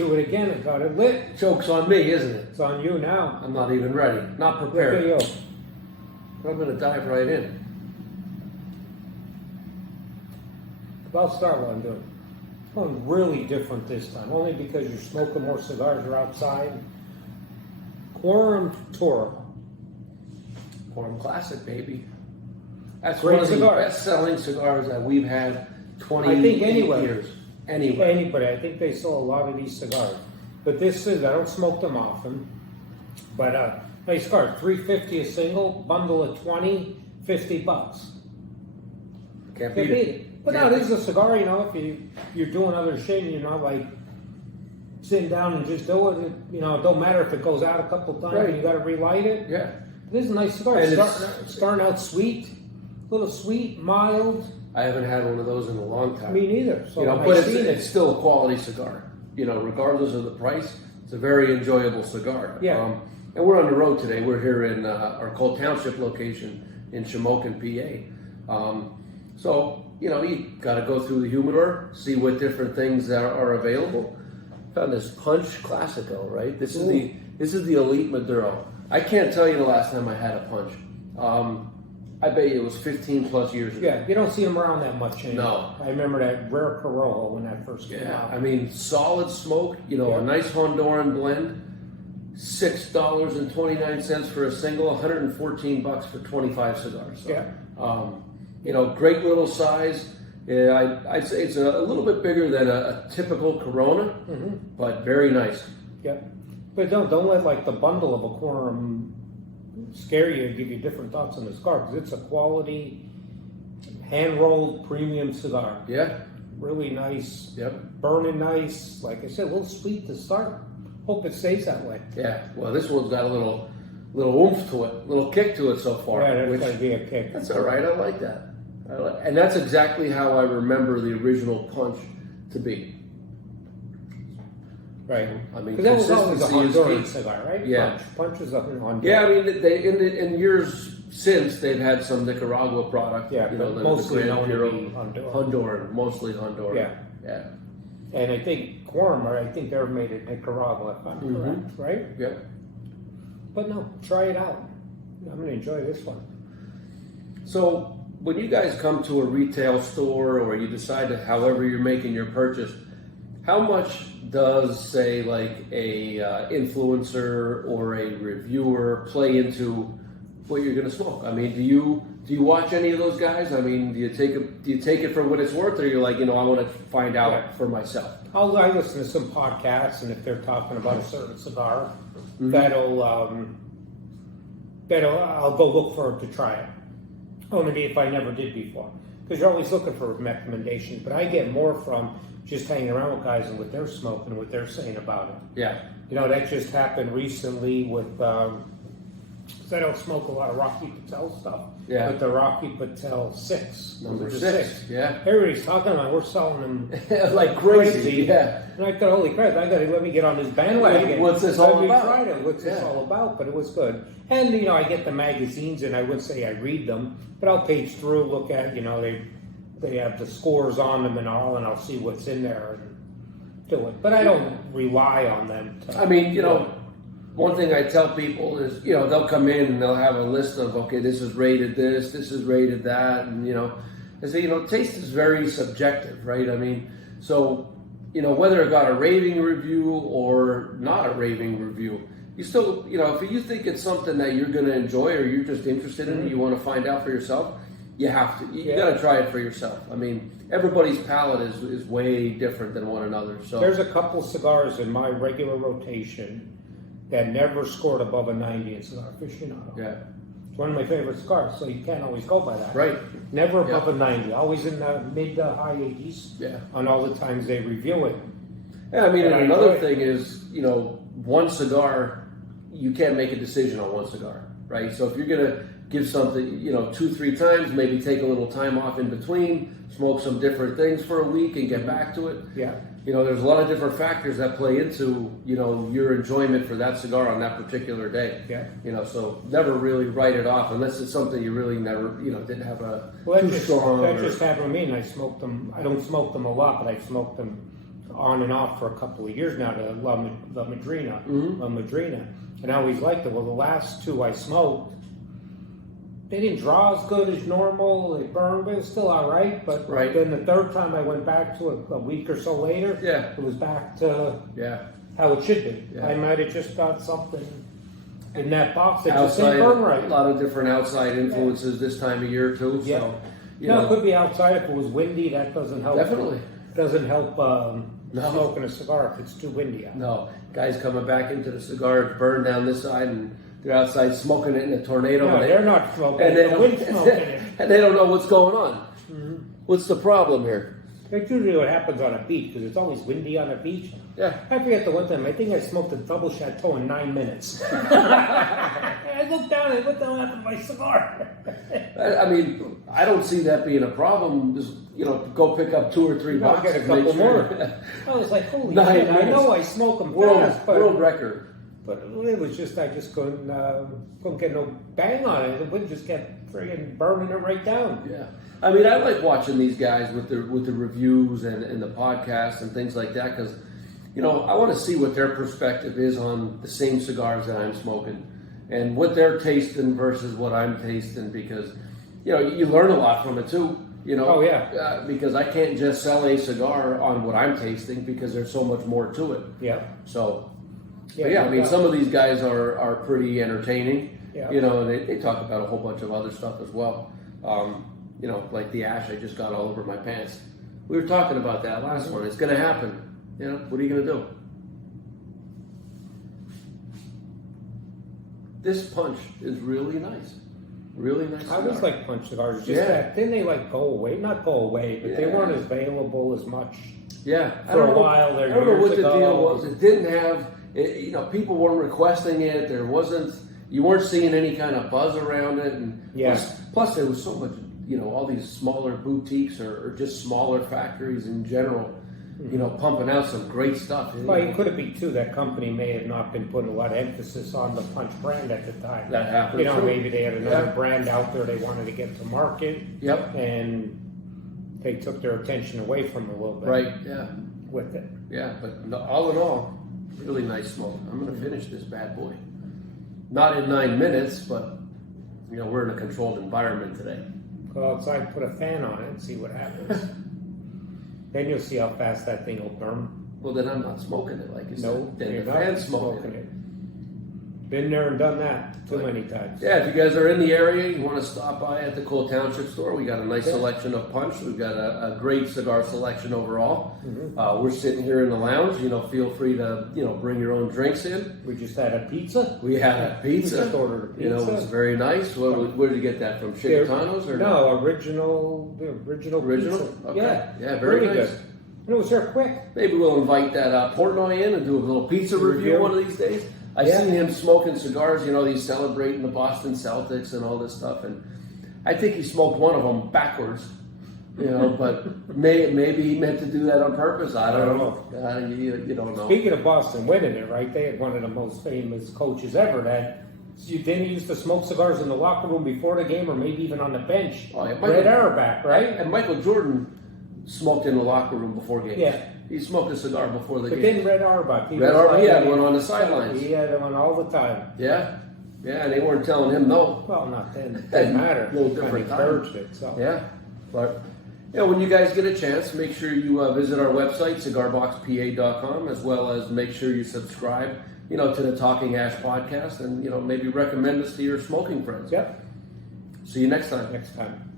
to it again and got it lit. Joke's on me, isn't it? It's on you now. I'm not even ready. Not prepared. Look at you. I'm going to dive right in. I'll start what I'm doing. It's going really different this time, only because you're smoking more cigars, you're outside. Quorum Toro. Quorum Classic, baby. That's Great one of the cigar. best-selling cigars that we've had 20 I think anyway. years. Anyway. Anybody, I think they sell a lot of these cigars. But this is, I don't smoke them often. But nice cigar, $3.50 a single, bundle of 20, $50. Can't Can't beat beat it. it. But no, this is a cigar, you know, if you're doing other shit and you're not like sitting down and just do it, you know, it don't matter if it goes out a couple times Right. and you got to relight it. Yeah. This is a nice cigar. And It's starting out sweet, a little sweet, mild. I haven't had one of those in a long time. Me neither. So You know, when but I seen it's still a quality cigar. You know, regardless of the price, it's a very enjoyable cigar. Yeah. And we're on the road today. We're here in our Cole Township location in Shamokin, PA. So, you know, you got to go through the humidor, see what different things are available. Found this Punch Clasico, right? This is the Elite Maduro. I can't tell you the last time I had a Punch. I bet you it was 15 plus years ago. Yeah, you don't see them around that much anymore. No. I remember that rare Corojo when that first came Yeah, out. I mean, solid smoke, you know, a nice Honduran blend. $6.29 for a single, $114 for 25 cigars. So, Yeah. you know, great little size. Yeah, I'd say it's a little bit bigger than a typical Corona, but very nice. Yeah. But don't let like the bundle of a Quorum scare you and give you different thoughts on the cigar, because it's a quality, hand-rolled premium cigar. Yeah. Really nice. Yep. Burning nice. Like I said, a little sweet to start. Hope it stays that way. Yeah. Well, this one's got a little oomph to it, a little kick to it so far. Yeah, that's going to be a kick. That's all right. I like that. And that's exactly how I remember the original Punch to be. Right. I mean, because that was always a consistency is Honduran key. cigar, right? Yeah. Punch is up in Honduras. Yeah, I mean, they in years since they've had some Nicaragua product. Yeah, you know, but mostly the known Grand to Puro, be Honduran. Honduran, mostly Honduran. Yeah. Yeah. And I think Quorum, I think they're made in Nicaragua, if I'm correct, right? Yeah. But no, try it out. I'm going to enjoy this one. So when you guys come to a retail store or you decide to, however you're making your purchase, how much does, say, like a influencer or a reviewer play into what you're going to smoke? I mean, do you watch any of those guys? I mean, do you take it for what it's worth, or you're like, you know, I want to find out for myself? I listen to some podcasts, and if they're talking about a certain cigar, that'll I'll go look for it to try it. Only if I never did before, because you're always looking for recommendations. But I get more from just hanging around with guys and what they're smoking and what they're saying about it. Yeah. You know, that just happened recently with. I don't smoke a lot of Rocky Patel stuff. Yeah. But the Rocky Patel 6. Number the 6. Yeah. Everybody's talking about it. We're selling them like crazy. Yeah. And I thought, holy crap, I got to let me get on this bandwagon. What's this all about? Tried it. What's this all about? But it was good. And, you know, I get the magazines, and I wouldn't say I read them, but I'll page through, look at, you know, they have the scores on them and all, and I'll see what's in there and do it. But I don't rely on them. I mean, you know, one thing I tell people is, you know, they'll come in and they'll have a list of, okay, this is rated this is rated that, and, you know, I say, you know, taste is very subjective, right? I mean, so, you know, whether it got a raving review or not a raving review, you still, you know, if you think it's something that you're going to enjoy or you're just interested in, you want to find out for yourself, you have to. You got to try it for yourself. I mean, everybody's palate is way different than one another. So there's a couple cigars in my regular rotation that never scored above a 90 in Cigar Aficionado. Yeah. It's one of my favorite cigars, so you can't always go by that. Right. Never above a 90, always in the mid to high 80s. Yeah. On all the times they review it. Yeah, I mean, and another thing is, you know, one cigar, you can't make a decision on one cigar, right? So if you're going to give something, you know, 2-3 times, maybe take a little time off in between, smoke some different things for a week and get back to it. Yeah. You know, there's a lot of different factors that play into, you know, your enjoyment for that cigar on that particular day. Yeah. You know, so never really write it off unless it's something you really never, you know, didn't have a Well, too strong. that just happened to me, and I smoked them. I don't smoke them a lot, but I smoked them on and off for a couple of years now to La Madrina, Mm-hmm. La Madrina, and I always liked it. Well, the last two I smoked, they didn't draw as good as normal. They burned, but it was still all right. But Right. then the third time I went back to it a week or so later, Yeah. it was back to Yeah. how it should be. Yeah. I might have just got something in that box that just Outside, didn't burn a right. lot of different outside influences this time of year too. Yeah. So, you No, know, it could be outside if it was windy. That doesn't help. definitely. Doesn't help No. smoking a cigar if it's too windy out. No, guys coming back into the cigar, it's burned down this side, and they're outside smoking it in a tornado. No, and they're not smoking. and they The wind's smoking it. and they don't know what's going on. What's the problem here? That's usually what happens on a beach because it's always windy on a beach. Yeah. I forget the one time. I think I smoked a double chateau in 9 minutes. I looked down and what the hell happened to my cigar? I mean, I don't see that being a problem. Just, go pick up 2 or 3 No, boxes. get a couple more. I was like, holy 9 shit! I minutes. know I smoke them world, fast, but world record. it was just I just couldn't get no bang on it. The wind just kept friggin' burning it right down. Yeah, I mean, I like watching these guys with the reviews and the podcasts and things like that because, I want to see what their perspective is on the same cigars that I'm smoking and what they're tasting versus what I'm tasting because, you learn a lot from it too. Oh, yeah. Because I can't just sell a cigar on what I'm tasting because there's so much more to it. Yeah. So, Yeah, but yeah, I no mean, doubt. some of these guys are pretty entertaining. Yeah. They talk about a whole bunch of other stuff as well. Like the ash I just got all over my pants. We were talking about that last one. It's going to happen. What are you going to do? This punch is really nice. Really nice. I always cigar. like punch cigars. Just Yeah. that didn't they go away? Not go away, but they Yeah. weren't as available as much. Yeah, I For don't a know- while there, I don't know years what the ago. deal was. It didn't have, people weren't requesting it. There wasn't, you weren't seeing any kind of buzz around it. And Yeah. plus there was so much, all these smaller boutiques or just smaller factories in general, pumping out some great stuff. Well, it could be too. That company may have not been putting a lot of emphasis on the punch brand at the time. That happened, too. Maybe they had another Yeah. brand out there they wanted to get to market. Yep. And they took their attention away from it a little bit. Right, yeah. With it. Yeah, but all in all, really nice smoke. I'm going to finish this bad boy. Not in 9 minutes, but, we're in a controlled environment today. Go outside, put a fan on it, and see what happens. Then you'll see how fast that thing will burn. Well, then I'm not smoking it like you No, said. Then you're the not fan's smoking it. it. Been there and done that too many times. Yeah, if you guys are in the area, you want to stop by at the Cole Township store. We got a nice selection of punch. We've got a great cigar selection overall. We're sitting here in the lounge. Feel free to bring your own drinks in. We just had a pizza. We had a pizza. We just ordered a pizza. It was very nice. Where did you get that from? Chicatanos or no? Original Original? pizza. Okay. Yeah, Yeah, very nice. good. And it was there quick. Maybe we'll invite that Portnoy in and do a little pizza review one of these days. I Yeah. seen him smoking cigars. He's celebrating the Boston Celtics and all this stuff, and I think he smoked one of them backwards. But maybe he meant to do that on purpose. I don't know. You don't know. Speaking of Boston winning it, right? They had one of the most famous coaches ever. That didn't he used to smoke cigars in the locker room before the game, or maybe even on the bench. Oh, yeah, Red Auerbach, right? And Michael Jordan smoked in the locker room before games. Yeah. He smoked a cigar before the But game. then Red Auerbach, he Had one on the sidelines. He had one all the time. Yeah, and they weren't telling him no. Well, not then. It didn't matter. No He different time. encouraged it. So. Yeah, but when you guys get a chance, make sure you visit our website, cigarboxpa.com, as well as make sure you subscribe, to the Talking Ash podcast, and maybe recommend us to your smoking friends. Yep. See you next time. Next time.